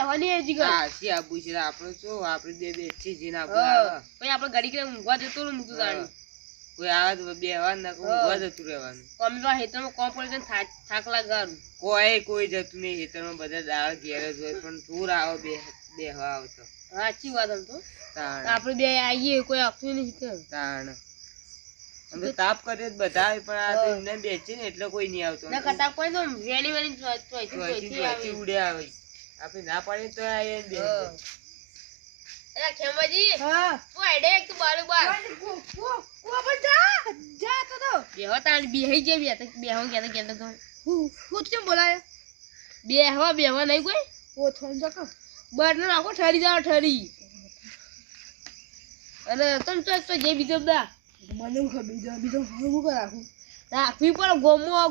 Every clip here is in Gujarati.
બેહવાની હજી ગઈ હા સી આબુ છે આપણે શું આપણે બે બેસી જીને આપણે પછી આપણે ગાડી કે ઊંઘવા જતો રહું તું જાણી કોઈ આવે તો બેહવાનું ના ઊંઘવા જતું રહેવાનું અમે તો હેતરમાં કોમ પડી ને થાક લાગવાનું કોઈ જતું નહીં હેતરમાં બધા દાળ ઘેર જ હોય પણ દૂર આવો બેહવા આવતો સાચી વાત આમ તો તાણ આપણે બે આવીએ કોઈ આપતું નહીં કે તાણ અમે તો તાપ કરે બધા આવે પણ આ તો એમને બેસી ને એટલે કોઈ નહીં આવતો ના કરતા કોઈ તો વેણી ચોઈથી ઉડે આવે આપણે ના પાડીએ તો આ એને બેસે અરે ખેમાજી હા તું આડે એક તું બાર કુવા પર જા તો બેહવા તાણ બેહી જે બેહવા ગયા તો હું કેમ બોલાય બેહવા નહીં કોઈ ઓ થોન જકો બાર ને નાખો ઠરી જાવ ઠરી અને તમે તો જે બીજો દા મને ખબર બીજો હું કરાખું રાખવી પડે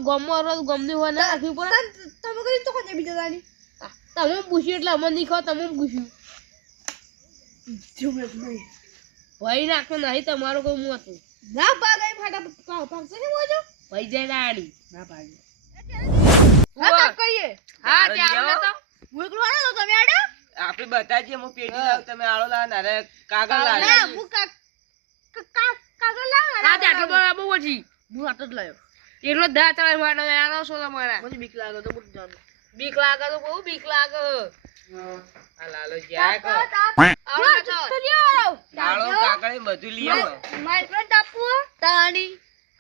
ગમો રોજ ગમની હોય ને રાખવી પડે તમે કઈ તો કોને બીજો દાની તમે પૂછ્યું એટલે અમને નહીં ખાવ તમે પૂછ્યું જુમત નહીં ભાઈ નાખો નહીં તમારો કોઈ મું હતું ના બાગાઈ ફાટા પાકશે ને મોજો ભાઈ જાય નાડી ના પાડી હા હા કરીએ હા ત્યાં તો હું એકલો આનો તો તમે આડા આપણે બતાજીએ હું પેટી લાવ તમે આળો લાવ નારે કાગળ લાવ ના હું કાગળ લાવ હા ત્યાં તો બરાબર ઓછી હું આટો જ લાવ્યો એટલો દા તળે મારો આનો સોલા મારા મને બીક લાગે તો મોટું જાનું બીક લાગે તો બહુ બીક લાગે આ લાલો જાય કો આળો કાગળ એ બધું લઈ આવો માઇક્રો ટાપુ તાણી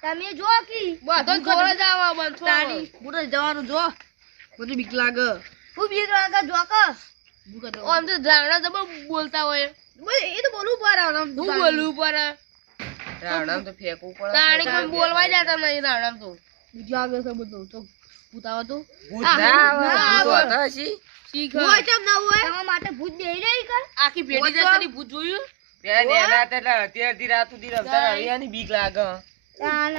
તમે જો કી બધો જોડે જ આવા બનતો તાણી મોટો જવાનું જો મને બીક લાગે હું બીક લાગે જો કા આમ તો જાણા તો બોલતા હોય એ તો બોલવું પડે આમ હું બોલવું પડે રાણામ તો ફેંકવું પડે તાણી કોઈ બોલવા જતા નહીં રાણામ તો બીજું આવે છે બધું તો પૂતાવો તો ભૂત ના આવે ભૂત હતા છી શીખ હોય કેમ ના હોય તમારા માટે ભૂત બેહી રહી કર આખી પેટી જ કરી ભૂત જોયું બે નેના તેટલા અત્યારથી રાત સુધી રમતા હરિયાની બીક લાગે ચાલ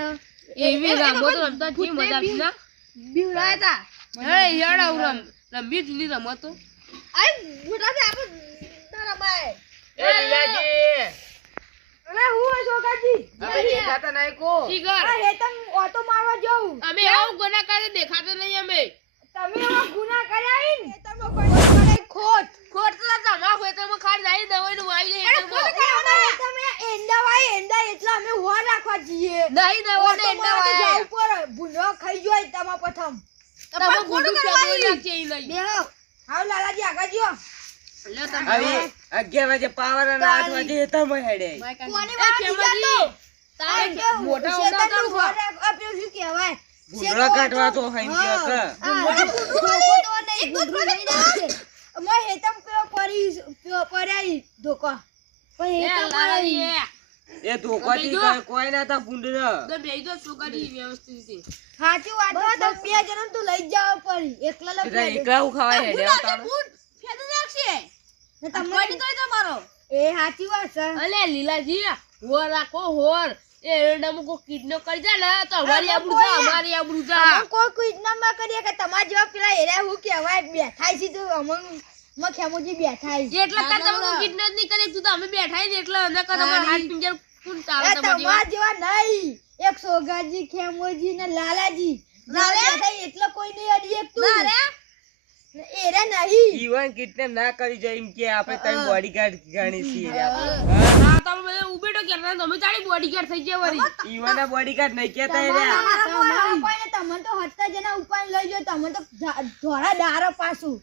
એવી રમતો તો રમતા જી મજા આવતી ના બીવડાતા હે યાર રમી જૂની રમતો આય ભૂતા દે આપણે તારા બાય એ લીલાજી અરે હું સોગાજી હવે દેખાતા નહીં કો શીખર આ હેતમ ઓટો મારવા જાઉં અમે આવું ગુના કરે દેખાતો નહીં અમે તમે એવા ગુના કર્યા ઈ હેતમનો કોઈ ખોટ ખોટ તો તમા હોય તો ખાડ જાય દવાઈ નું આવી જાય ખોટ કર્યો તમે એંડા વાય એંડા એટલા અમે હોર રાખવા જઈએ નહીં દવા ને એંડા વાય જાવ પર ભૂંડો ખાઈ જોય તમા પ્રથમ તમે ખોટું કરવા લાગશે ઈ નહીં બેહો હાવ લાલાજી આગળ જો લે તમે હવે 11 વાગે પાવર અને 8 વાગે તમે હેડે કોની એ વાત ખેમજી તારે મોટા ઓડા તારું હોર રાખ આપ્યો શું કહેવાય ભૂંડળો કાઢવા તો હઈમ કે એ ધોકાથી કોઈ ના તા ભૂંડળો તો બેઈ તો સુગાડી વ્યવસ્થિત રીતે સાચી વાત તો બે જણ તું લઈ જાવ પડી એકલા એટલે એકલા હું ખાવા હેડે આવતા એ સાચી વાત છે અલે લીલાજી હોર રાખો હોર એ એરડામાં કોઈ કિડનેપ કરી જાય ને તો અમારી આબરૂ જા અમે કોઈ કુઈના માં કરીએ કે તમાર જેવા પેલા એરા હું કહેવાય બેઠાય છે તો અમન મખ્યામોજી બેઠાય છે એટલે તાર તમે કિડનેપ નહીં કરે તું તો અમે બેઠા ને એટલે અને કર અમાર હાથ પિંજર કોણ તારે તમાર જેવા નહીં એક સોગાજી ખેમોજી ને લાલાજી બેઠાય એટલે કોઈ નહીં અડી એક તું એરા નહીં ઈવન કિડનેપ ના કરી જાય એમ કે આપણે તઈ બોડીગાર્ડ ગણી છીએ હા તમે બધા ઉભેટો કરતા તમે તારી બોડીગાર્ડ થઈ ગયા વરી ઈવન ના બોડીગાર્ડ નહીં કેતા રે તમે તો હત્તા જણા ઉપર લઈ જો તમે તો ધોળા દારો પાછું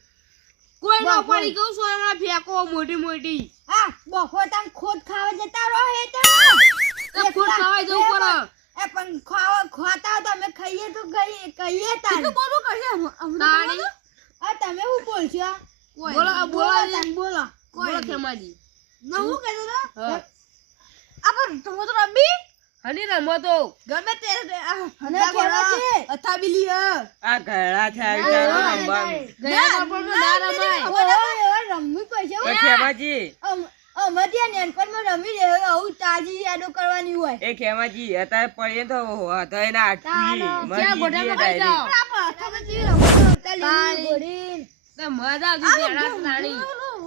કોઈ ન પડી ગયું સોના ફેંકો મોટી મોટી હા બફો તમ ખોદ ખાવા જતા રહો હે તો એ ખોટ ખાવા જવું પડે એ પણ ખાતા તમે ખાઈએ તો કહીએ તાર તો બોલું કરશે તાણી આ તમે હું બોલશો બોલો બોલો તમે બોલો બોલો ખેમાજી ના હું કહેતો તો હા આપણ તમે તો રમી હની રમતો ગમે તે અને કેવાતી અથા બિલી આ ઘડા છે આ રમવાનું ગયા પણ ના રમાય ઓય રમવું પડશે પછી આબાજી અમારી નેનપણમાં રમી રહે આવું તાજી યાદો કરવાની હોય એ ખેમાજી અત્યારે પડીએ તો હતા એના આટલી ક્યાં ગોઠામાં ખાઈ જાઓ આપણે અથા બિલી રમતો તાલી ગોડીન તે મજા આવી બેડા તાણી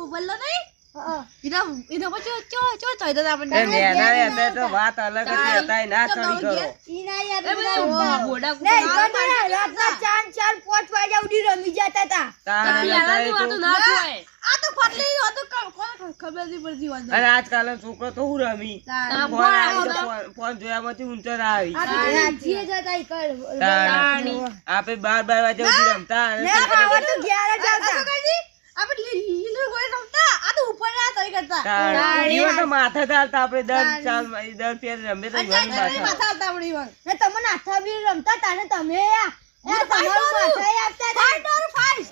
બોલલો નહીં હા. એના પછી ચો થઈ જતા આપણને તે નેના હતા તો વાત અલગ જ હતા ના ચડી કરો ઈ ના યાદ એ બધા બધા બોડા નહીં, કંટાળા. રાતના 4 5 વાગ્યા સુધી રમી જતા હતા. પેલાની વાતો ના થાય. આ તો ફટલી હતો ખબર નહીં પડતી વાત અને આજકાલ છોકરો તો હું રમી ના, ફોન આવી તો ફોન જોયામાંથી ઊંચો ના આવી આ તો રાજીએ જતા ઈ કર. તાણી. આપે 12 વાગ્યા સુધી રમતા અને ને ખાવા તો 11 જ આવતા. આપણે લીલું ગોળ રમતા આ તો ઉપર ના થઈ કરતા ઈવન તો માથે ચાલતા આપણે દર ફેર રમે તો ઘણી માથા માથા હતા આપણે ઈવન ને તમને હાથા બી રમતા તા ને તમે તમારું માથાએ આપતા હતા.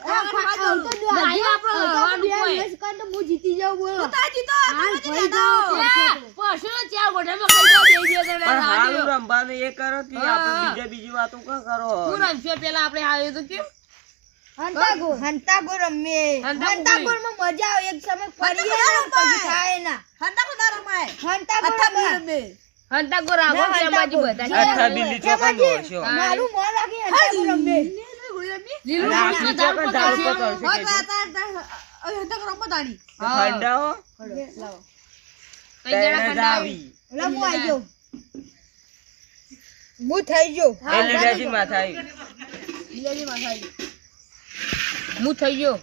હા, આમ તો જો નહીં આપણો હરવાનું કોઈ. બે મેચ કાં તો હું જીતી જાઉં બોલો. હાલ ભાઈ જાઓ. પશુનો ચાર ગોઠામાં ખાઈ જાઓ, બેહી ગયો તો પણ ના હારું રહ્યો. રમવાનું એ કરો કે આપણે બીજી વાતો કા કરો હું રમશો પેલા આપણે આવ્યો તો કેમ હંતાગો રમે. હંતાગો હંતાગોમાં મજા આવે. એક સમય પડીએ ને પછી થાય ના. હંતા ના રમાય હંતાગો રમે. હંતા ગો રાગો ના, કેમાજી હંતા બધા અચ્છા બિલ્લી ચોકન દોડશો મારું મોં લાગે હંતાગો રમે. લીલું અને લીલું આ દારૂ ચોકન પકડશે. દારૂ પકડશે કે હંતા રમવા દાડી ઠંડા હો કઈ જણા તેને જ કંડા આવી રમો આજો. હું થઈ ગયો. એટલે લેજી માથા આવી હું થઈ ગયો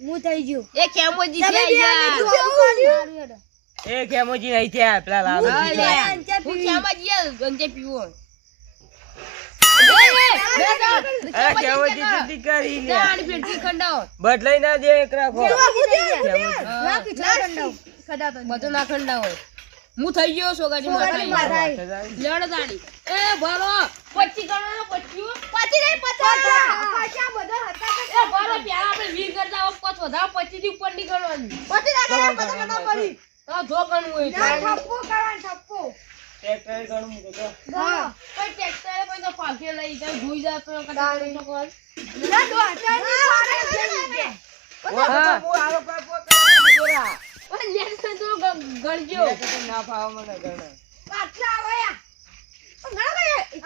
હું થઈ ગયો. એ કેમોજી તમે છે બે યાર. આને જોવું કર્યું? એ કેમોજી નહીં થયા પેલા લાલ હા, થઈ લે. ગયા. અંચા હું પીવી. કેમોજી યાર ગંજે પીવો અરે કેમોજી જલ્દી કરી લે જાણ ફેરથી ખંડાઓ બદલાઈ ના દે એક રાખો કેમોજી. લાખી છોડંડાવ. બધું ના ખંડાઓ હું થઈ ગયો સોગાજી સોગાજી માથા માથા. લેડ દાડી એ ભરો 25 ગણો 25 પછી નહીં પચાસ. પચાસ બધા હતા તો એ ભરો પેલા આપણે 20 કરતા હવે 5 વધારે 25 થી ઉપર ની ગણવાની પછી ના ગયા, પછી ના પડી. તો જો ગણવું હોય ના, તો ઠપ્પો કરવાનો, ઠપ્પો. ટ્રેક્ટર ઘણું મૂકો તો. હા. કોઈ ટ્રેક્ટર કોઈ તો ફાંકે લઈ જાય ધોઈ જાય તો કદાચ તો કોણ ના, દો, અત્યારની ફાડે છે. ઓ તો હું આલો પર પોત કરી ગોરા. પણ નેક્સ્ટ તો ગણજો એ તો ના ફાવ મને ગણે. આટલા આવે યા.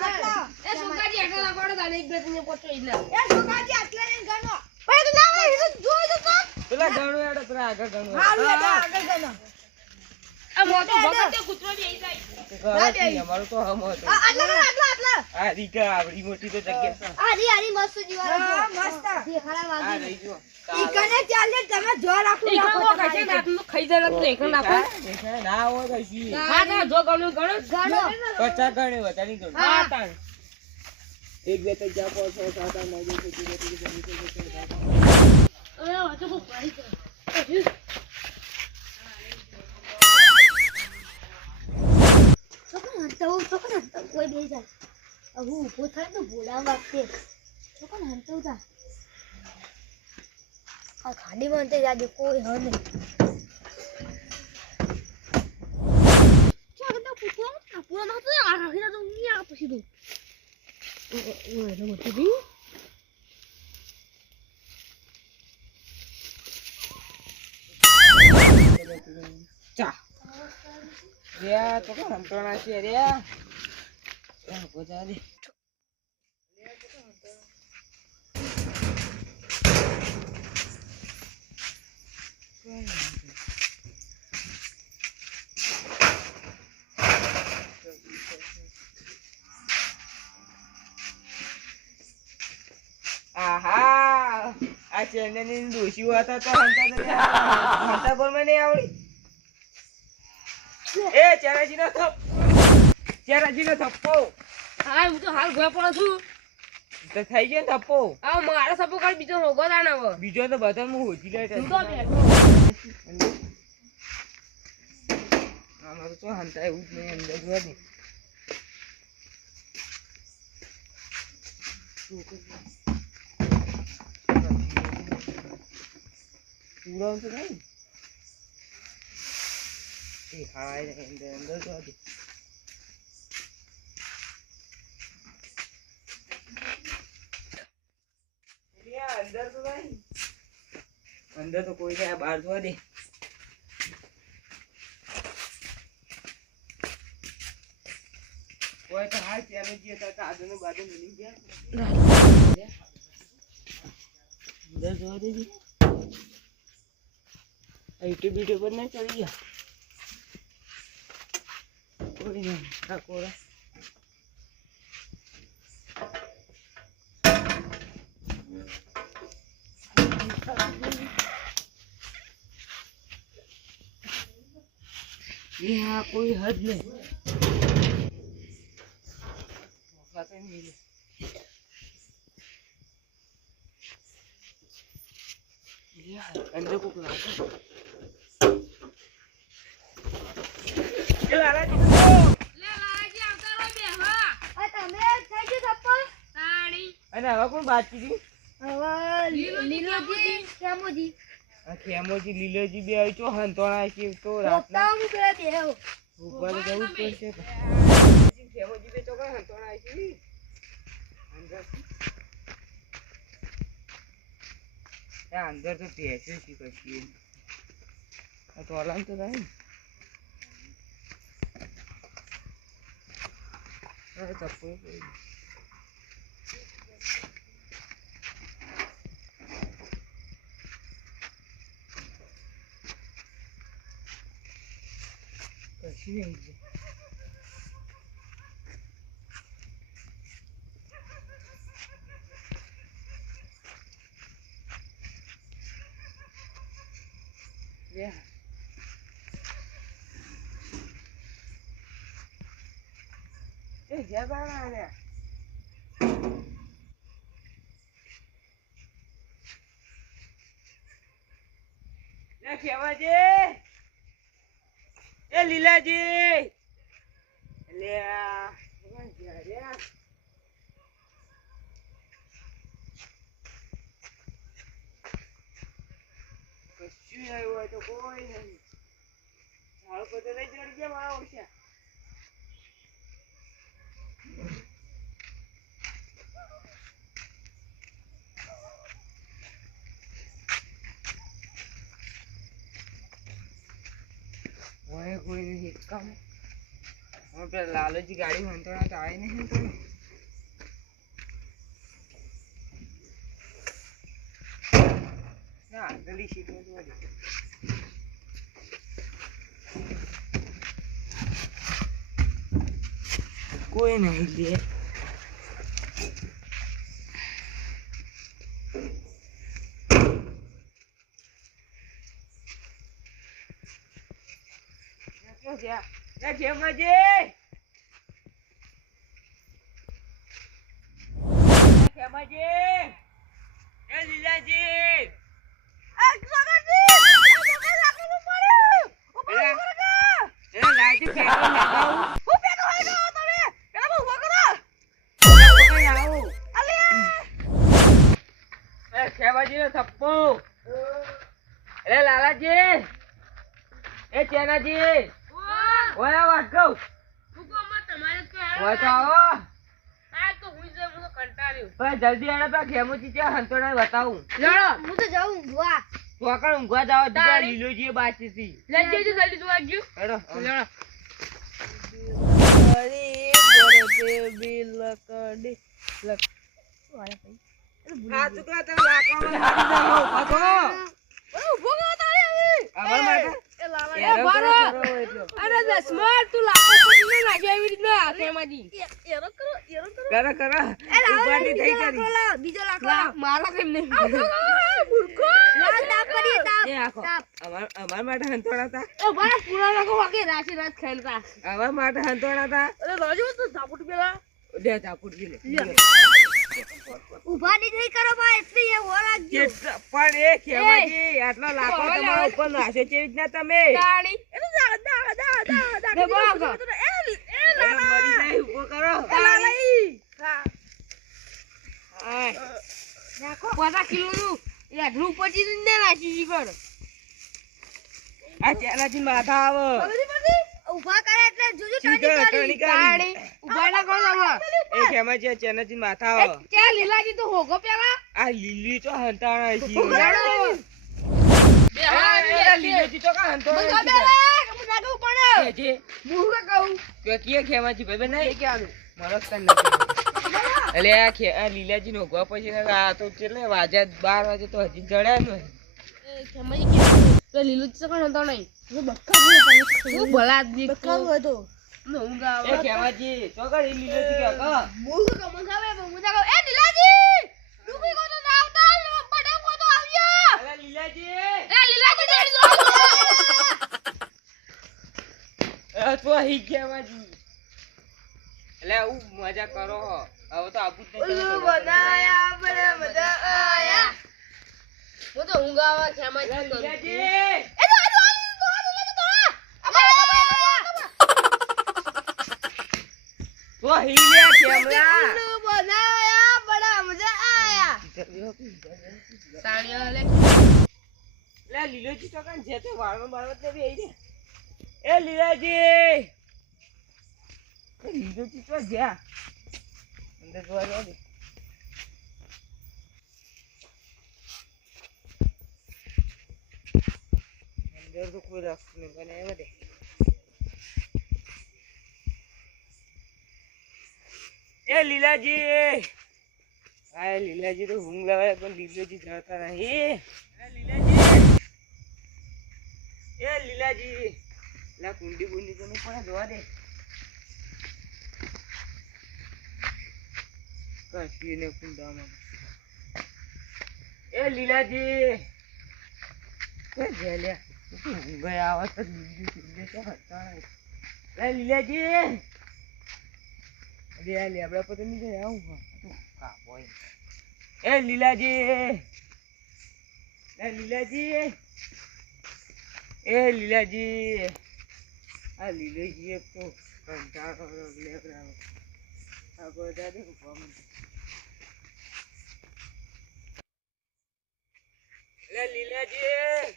આટલા. એ સુકાજી આટલા લાગવાડો દાડે એક બેટને પોચો એટલે એ છોકરાજી આટલા નહીં ગણો. પેલા ગણું યાર પેલા આગળ ગણું હારું હેડો, આગળ ગણો. આ મોટો ભગત તે કૂતરો બેહી જાય કે ઘરે જ નહીં, અમારું તો હમ હતું. આટલા ગણો, આટલા. આ રીકા આવડી મોટી તો જગ્યા છે. આરી આરી મસ્ત જીવાડો. હા, મસ્ત. દેખાડા આ વાગી. રહી જો. ઈ કને ચાલે તમે જો રાખો એક રાખો કો કશે નાખનું ખાઈ જાય તો એક નાખો દેખાય ના હોય કશી. હા ના જો ગણું ગણો ગણો. 50 ગણે વધારે નહીં ગણું. હા તાણ એક બે ત્રણ ચાર પાંચ છ સાત આઠ નવ દસ 11 એ વાતો કો પાડી દે છોકરા હંતાવો, છોકરા હંતાવો, કોઈ બેહી જાય. હવે હું ઊભો થાય તો ભોળા વાગશે. છોકરા હંતાવો તા. આ ખાડીમાં હંતાઈ જાજે, કોઈ હ નહીં. ચાલ, તો પૂરો ના હતો, આ રાખીને તો નહીં આ પછી તો. ઓય રે મોટી બી. ચા રિયા તો હંતોણા છે રિયા બોજા દે આહા આ ચેન્નઈની દોશી હતા તો હંતા બોલમાં નહીં આવડી એ ચેરાજીનો થપ્પો હા હું તો હાલ ગયો પડો છું તો થઈ ગયો ને થપ્પો આ મારા સપો કાઢ બીજો હોગો દાણ હવે બીજો તો બધા હું હોજી લે હું તો બેઠો અમારું તો હંતા એવું જ નહીં અંદર જોવા દે પૂરા તો નહીં એ હાય અંદર અંદર જોવા દે અંદર તો નહીં અંદર તો કોઈ નહીં બહાર જોવા દે કોઈ તો હાલ ચાલે જે હતા આજુને બાજુ મિલી ગયા અંદર જોવા દેજે યુટ્યુબ પર નહીં ચડી ગયા કોઈ નહીં આ કોરા यहाँ कोई हद नहीं अंदर को લાલાજી આવતા રહો બેહવા. આ તમે થઈ ગયું થપ્પો તાણી અને હવે કોણ બાકી હતી હવે લીલોજી કેમોજી ખેમોજી લીલોજી બે આવી ચો હંતોણા છે તો રાતના હું પેલા દેવ ઉપર જવું જ પડશે ખેમોજી બે તો કઈ હંતોણા છે અંદર અંદર તો ભેંસો છે કશી તો અલામ તો થાય ને ચપ્પુ કશી નહીં Yeah. જય બાબા રે લે ખેવાજી એ લીલાજી લે આ કશું આવ્યું હોય તો કોઈ નહીં ઝાડ પર તો લઈ ચડી ગયા મારા ઓછા કોઈ નહીં કામ હવે પેલા લાલોજી ગાડી હંતોણા તો આવે નહીં તો ના ગલી સીટમાં જોવા કોઈ નહીં લે થપ્પો અરે લાલાજી એ ચેનાજી ઓય વાત કહું તમારે તો ઓય તો આવો આ તો હું જ મને કંટાળ્યો. પણ જલ્દી આને પા ખેમુચી છે હંતોડા બતાવું હું તો જાઉં ઊંઘવા તો આકણ ઊંઘવા જાવ દીકરા લીલોજી બાચી હતી જલ્દી જલ્દી જોવા ગયો. હેડો હા ચુકલા તમે લાકડા અરે દસમા તું લાખો પડીને લાગે એવી રીતના હાથેમાંથી. બીજો લાખ મારા કેમ નહીં અમાર માટે હંતોડા હતા એ ભાઈ પૂરા લોકો વાગે રાશી રાત ખેલતા. અમાર માટે હંતોડા હતા અરે લાજો તો ઝાપટ પેલા લે ચાપુટ લે ઉભા નહીં કરો ભાઈ એટલી એ ઓરાગજો પણ એ ખેવાજી આટલા લાખો તમારા ઉપર નાશે છે રીતના તમે તાળી દે બાગ મરી જાય ઉભો કરો નાખો 50 કિલોનું એ આટલું પછી ને રાશી શીખર આ ચેલાજી માથા આવે ઉભા કરે એટલે જોજો ટણી તાળી ઉભા ના કરો હવે એ ખેમાજી આ ચેનાજી માથા આવે કે લીલાજી તો હોગો પેલા આ લીલી તો હંતાણા છે બે હા લીલીજી તો કા હંતાણા મંગા પેલા કમ નાગો પણ છે હું કે કહું તો કે ખેમાજી ભાઈ નહીં કે આનું મરકતા નથી એટલે આ લીલાજી નો ગો પછી આ તો કેટલે વાજે 12 વાગે તો હજી જડ્યા ને ખેમાજી કેવું તો લીલું ચકણ હતો નહીં હું ભલા આદમી બકાલો હતો નો ઊંઘ આવે એ કેવાજી ચોકડી લીલો જી કે કા મૂળ કમન ખાવે મુજા કહો એ દિલાજી ડૂબી ગયો તો ના આવતા બડે કો તો આવ્યો અરે લીલાજી એ લીલાજી દોડી એ તો હી કેવાજી એટલે હું મજા કરો હો હવે તો આબુ જ નહીં બનાયા બડે મજા આયા હું તો ઊંઘ આવે ખેમાજી તો લીલાજી એ તો તો હી લે કેમલા બનાયા બડા મજા આયા સાણીઓ લે લે લીલોજી તો કાન જે તે વાળમાં બાળવત ને બી આઈ એ લીલાજી એ લીલોજી તો જ્યા અંદર જોવા જાવ અંદર તો કોઈ રાખતું નહીં પણ એવા દે એ લીલાજી હા લીલાજી તો ઊંઘ લાવે પણ લીલોજી જતા નહીં એ લીલાજી લા કુંડી બુંડી તો નહીં પડે જોવા દે કશી ને કુંડામાં એ લીલાજી એ જેલ્યા ગયા આવા તો લીલી તો હતા લે લીલાજી લે આપડા પતે નહીં જાય આવું કા બોય એ લીલાજી એ લીલાજી એ લીલાજી આ લીલાજી એક તો કંટાળો લેવડાવે આ બધા દે ઉભા લે લીલાજી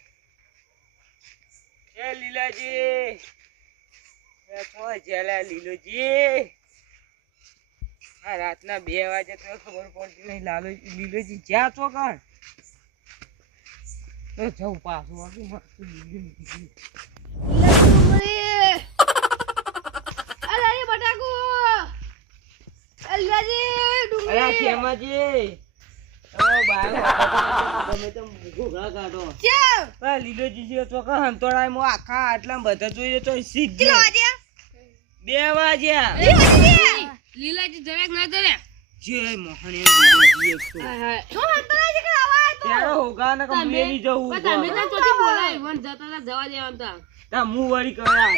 એ લીલાજી એ કોઈ જેલા લીલોજી આ રાતના 2 વાગે તો ખબર પડતી નહીં લીલોજી જ્યાં તો કર તો જવું પાછું વાગી મસ્ત લીલું અરે બટાકુ અલ્લાજી ડુંગળી અરે ખેમાજી ઓ બાય તમે તો ઘોઘા કાઢો કેમ આ લીલોજી જે તો કર હંતોડાય મો આખા આટલા બધા જોઈએ તો શીખ કેટલો વાગ્યા 2 વાગ્યા લીલાજી જરાક ના કરે જે મોહણે લીલોજી એક તો તો હંતરા જે આવા તો ત્યારે હોગા ને કમ લેની જવું પણ તમે તો ચોથી બોલાય વન જતા તા જવા દેવા તા તા મુ વળી કરા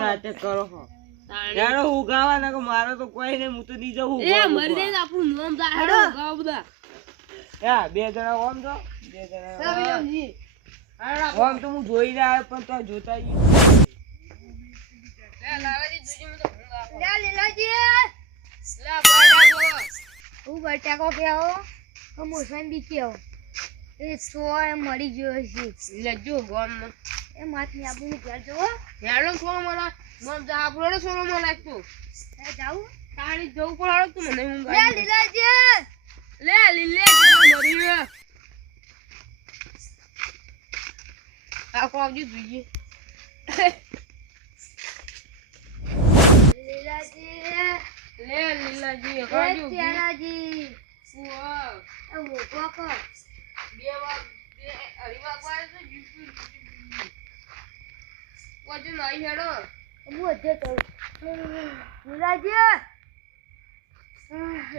રાતે કરો હો ત્યારે હોગાવા ને મારો તો કોઈ નહીં હું તો ની જવું એ મરને આપણું નામ દા હેડો ગાવ બધા યા 2 જણા ઓમ તો 2 જણા ઓમ તો હું જોઈને આવ્યો પણ તો જોતા ઈ લે લાવાજી જોજી મને તો ઊંઘ આવે લે લીલાજી લે બડાગો હું બટાકો પ્યાવો હું મોસમ બી કેવો એ સોય મરી ગયો છે લેજો ગોમ એ માત ને આબુ ઘર જોવો હેડો સો મને નામ દા આપણો સોરો મને લાગતું એ જાઉં તાણી જવું પડે તું મને ઊંઘ લે આવે લીલાજી લે લીલે મરી આ કોવજી જોઈએ લીલાજી લે લીલાજી એ કાજુ તેરાજી વાહ એ મોકો બે વાર બે અરીવા વાર તો જીતું વજન આઈ હેડો હું અધે કહું લીલાજી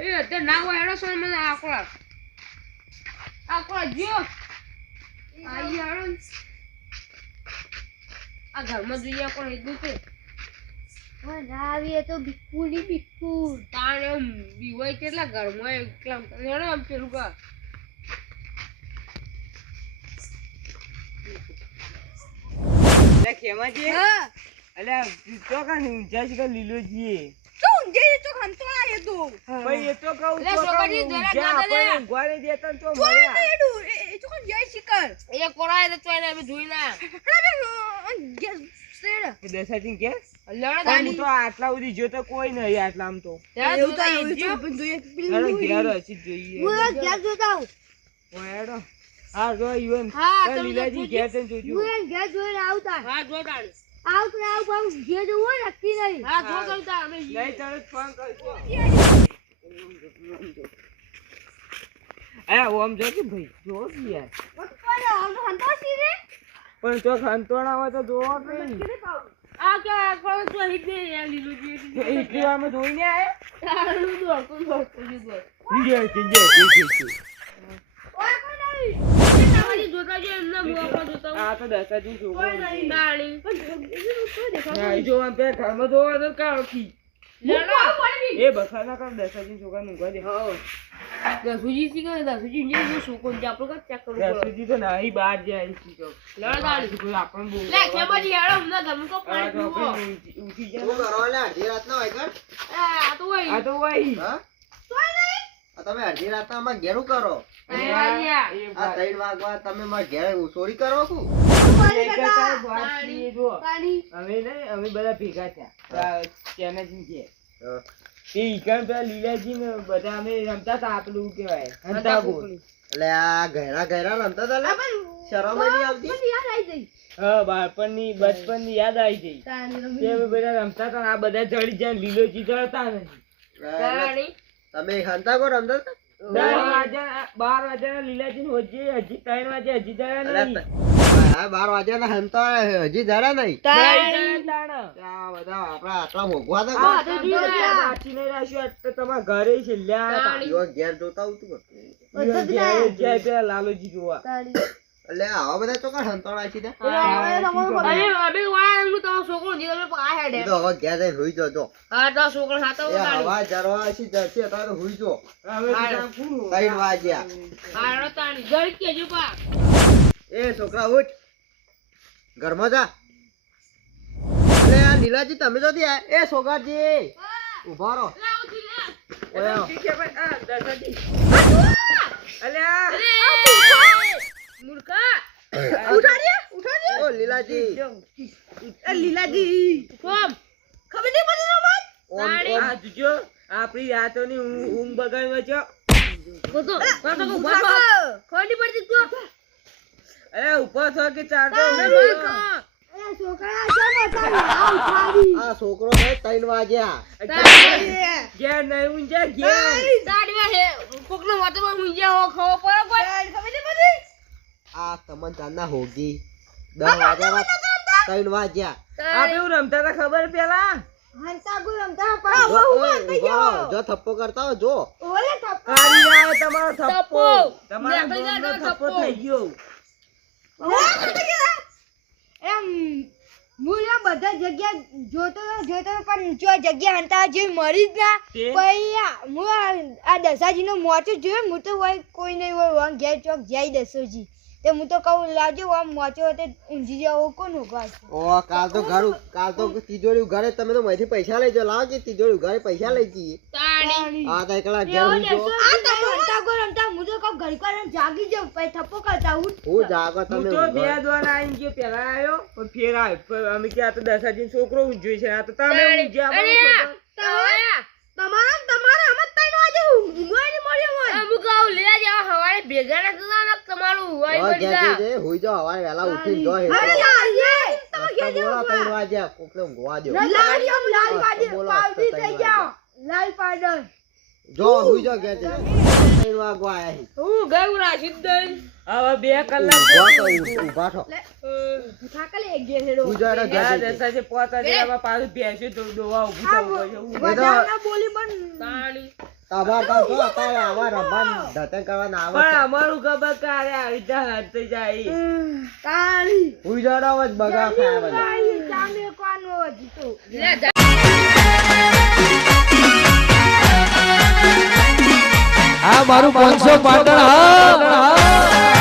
એ તે ના હોય હેડો સોન મને આકળા જો આઈ હેડો આ ઘરમાં જોઈએ પણ એટલું છે ના આવીએ તો બિકુલી બિકુલ તાણ એમ બીવાય કેટલા ઘરમાં એકલા હેડો આમ પેલું કા લે ખેમાજી હા અલે તો કાન ઊંચા છે કે લીલોજી તો ઊંઘે તો ખંતો આયો તો ભાઈ એ તો કહું લે, તો છોકરી કહું, જરાક જ્યાં ના દે. આપણને ઊંઘવા નહીં દેતા ને તો મળ્યા. એડુ એ તો કોણ જય શિકર એ કોરાય તો એને અમે જોઈ ના એ દસાથી કે લડો પણ હું તો આટલા સુધી જો તો કોઈ નહીં આટલા આમ તો એવું તો એવું તો પણ જોઈએ હેડો ઘેર હસી જ જોઈએ હું ઘેર જોતા હું ઓ હેડો હા જો ઈવન હા, તો તમે લીલાજી તો ઘેર જઈને જોજો હું ઘેર જોઈને આવતા હા જો તાણ આવ પણ ઘેર જોવું નક્કી નહીં હા જો કરતા અમે નહીં તરત ફોન કરજો ઓમ જો કે ભાઈ જો કે યાર પણ આમ તો હંતોસી રે પણ તો ખંતોણા હોય તો જોવો કે આ કે કોણ તો હિટ દે યાર લીલું જી એટલી વારમાં જોઈને આયા તારું દોડતું લીધું લીધે કે ઓય કોઈ નહીં તમારી જોતા જો એમના મુવા પર જોતા આ તો દસાજી છોકરો તાળી ના જો આમ પે ઘરમાં જોવો તો કાળકી લેડો એ બખાના કામ દસાજી છોકરા નું દે હા દસુજી સી કે દસુજી ને શું કોણ આપણો કા ચેક કરવું પડે દસાજી તો નહીં બહાર જાય છે તો લેડો તાળી કોઈ આપણને બોલ લે કેમાજી હેડો અમને ગમે તો પાણી પીવો ઉઠી શું જાય કરો લે અડધી રાતના હોય કર આ તો હોય આ તો વહી હા આ તમે અડધી રાતના અમાર ઘેરું કરો એ આ વાત 3 વાગવા તમે માર ઘેર ચોરી કરો છું અમે બધા ભેગા થયા ત્યાંના છે હા. તે ઈકણ પેલા લીલાજી ને બધા અમે રમતા હતા આપલું કેવાય હંતાગોળ. એટલે આ ઘેરા ઘેરા રમતા હતા લે શરમ ય નહીં આવતી યાદ આવી જઈ હા બચપનની યાદ આવી ગઈ તે અમે બધા રમતા હતા ને આ બધા જડી જાય ને લીલોજી જળતા નથી એટલે તાળી તમે હંતાગો રમતા હતા 12 વાગ્યાના લીલાજી ને હજી 3 વાગે હજી જડ્યા એટલે નહીં. હા 12 વાગ્યાના હંતા હજી જરા નહીં નહીં જડ્યા તાણ. આ બધા આપડા આટલા મોઘવા હતા હા તો જોઈ સાચી નહીં રાખ્યું એટલે તમારા ઘરે છેલ્લા હતા. ઈવો ઘેર જોતા આવતું ઈવન જ્યારે જાય પેલા લાલોજી જોવા એટલે આવા બધા ચોકર હંતાણા છે તે અરે અબે વાય હું તો છોકરો જે તમે આ હેડે ઈ તો હવે ઘેર જઈને હુઈ જજો હા તો છોકરો હાથો એ તાળી હવા જરવા છે જશે તો હુઈ જો હવે બધા પૂરું. 3 વાગ્યા હારો તાળી જળ કે જો પા એ છોકરા ઉઠ ઘરમાં જા અરે આ લીલાજી તમે તો ત્યાં એ છોકરાજી ઉભા રહો ઓય આવો. ઠીક છે ભાઈ. આ દસાજી. અલ્યા મૂર્ખા ઓ લીલાજી લીલાજી કોમ ખબર નહીં પડી રમત ઓમ આ જોજો આપણી રાતોની ઊંઘ બગાડવા છો. ગોતો ગોતો કો બાપા ખોડી પડતી તું અરે ઉપર છો કે ચાર તો મૂર્ખા એ છોકરા જમા તારી આવ ખાવી આ છોકરો ને 3 વાગ્યા ઘેર નહીં ઊંઝા ઘેર. તાળીમાં હે કોકનો વાતમાં મુંજ્યા હો ખવો પડે કોઈ ખબર નહીં પડી આ તમન ચાંદના હોગી 10 વાગ્યા 3 વાગ્યા આપણે એવું રમતા હતા ખબર પેલા હંતાગુ રમતા જો, પણ ઓય, ઉભા રહો. જો થપ્પો કરતા હો જો ઓલે થપ્પો કાઢી આવે તમારો થપ્પો. થપ્પો. તમારા નીકળી જાય ગામનો તો થપ્પો થપ્પો. થઈ ગયો. એમ હું આ બધા જગ્યા જોતો પણ જો જગ્યા હંતા જે મરી જ ના તે? પછી હું આ દસાજીનો મોચો જોયો હું તો હોય કોઈ નહીં હોય વાં ઘેર ચોક જાય દસોજી તે હું તો કહું લાજો આમ મોચો હોય તે ઊંઘી જાવ કોણ ઉભા ઓ કાલ તો તિજોરી ઘરે તમે તો માહિતી પૈસા લઈ જો લાવો કે તિજોરી ઘરે પૈસા લઈ જઈએ તાળી આ તો એકલા ઘેર હુઈ જો આ તમે હંતાગો રમતા હું તો કહું ઘડી વાર જાગી જાઉં પછી થપ્પો કરતા હું હું જાગો હું તમે તો ઊંઘો. બે દ્વારા આવીને ગયો પેલા આવ્યો પણ ફેર આવ્યો પણ અમે કે આ તો દસાજી છોકરો ઊંઝ્યો છે આ તો તમે ઊંઝ્યા અરે અમારો તમારા આમ જ તૈન વાગે ઊંઘવા નહીં મળ્યો હોય અમુક આવ લેવા જાવ હવારે ભેગા ના થતા ને તમારું વાઈ હવે પડી ઘેર જા જઈ હુઈ જાઓ હવારે વહેલા ઉઠીને જો હેઠો. અરે યાર તમે રસ્તા બોલો 3 વાગ્યા કોકને ઊંઘવા દ્યો. લાલ આમ લાલ હા, પાડી બોલો, પાવડી તો થઈ તૈન જાઓ લાલ પાડર જો હુઈ જાઓ ઘેર જઈને 3 વાગવા આયા છે. હું ગયું રાશિદ દઈ હવે 2 કલાક ઊભા થો, ઊભા થો. થાકલે એક ઘેર હેડો હુઈ જાઓ એટલે ઘેર આ જઈને. દસાજી પોતા જેવામાં પાછું ભેંસ્યું દોવા ઊભું થવું પડશે. બધાના બોલી પણ તાળી તમાર તો જો અત્યારે આવા રમવાનું ધતન કરવાના આવે પણ છે. અમારું ખબર કારે આવી રીતે હાથે જાય તાળી હુઈ જાઓ જ બગા ખાયા બધા. તાળી ચામે કોનો હજી તો લે જા આ મારું 500 પાટણ હા